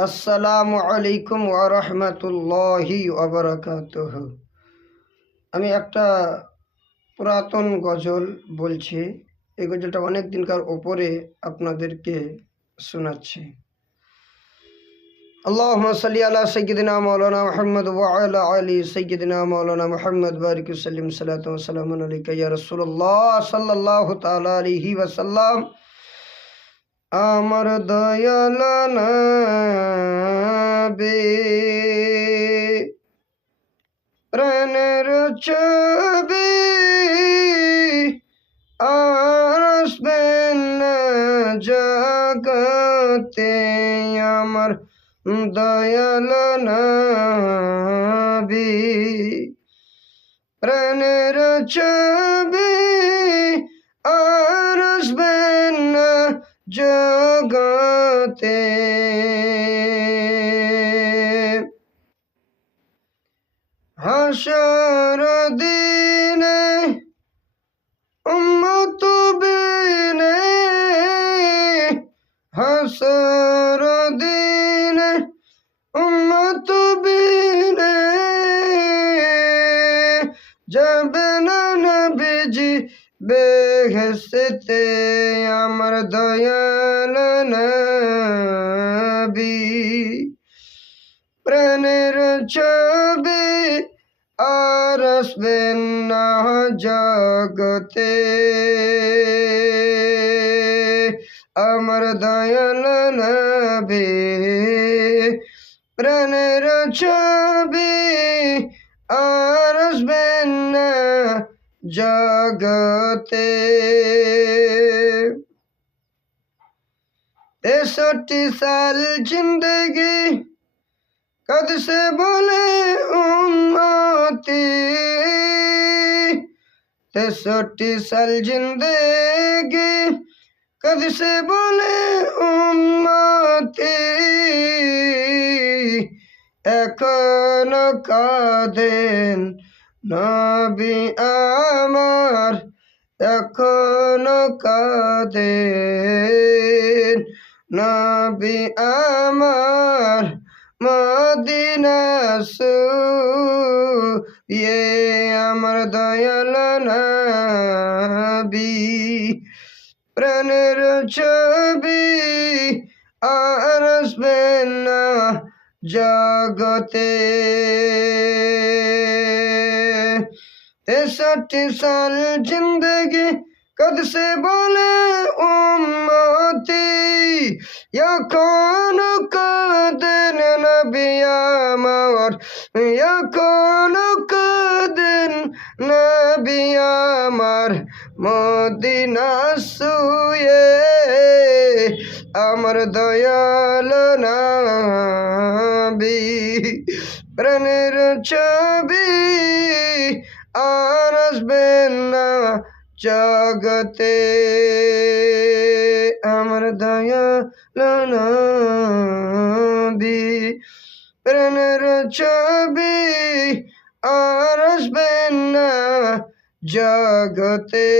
আসসালামু আলাইকুম ওরহমতুল্লাহি ওবরাকাতুহ আমি একটা পুরাতন গজল বলছি এই গজলটা অনেক দিনকার ওপরে আপনাদেরকে শোনাচ্ছি اللهم صل على سيدنا مولانا محمد وعلى آله سيدنا مولانا محمد بارك وسلم صلاة وسلام عليك يا رسول الله صلى الله تعالى عليه وسلم আমার দয়াল নবী। প্রাণের ছবি আসবেন জগতে আমার দয়াল নবী। প্রাণের ছবি জগতে। হাসর দিনে উম্মত বেহেসতে আমার দয়াল নবী। প্রাণের ছবি আর আসবেন না জগতে। আমার দয়াল নবী, প্রাণের ছবি আর আসবেন না জগতে। তেষট্টি সাল জিন্দগি কদ সে বলে উন্নতি তেষট্টি সাল জিন্দগি কদ সে বলে উন্নতি এখনও কাঁদেন নবী আমার এখনও কাঁদেন। নবী আমার মদিনা ইয়ে আমার দয়াল নবী। প্রাণের ছবি আর জগতে। তেষট্টি সাল জিন্দগি কদ সে বলে উম্মতি এখন কাদেন নবী আমার এখন কাদেন নবী আমার মদিনা শুয়ে আমার দয়াল নবী প্রাণের ছবি আর আসবেন না জগতে। আমার দয়া নবী প্রাণের ছবি আর আসবেন না জগতে।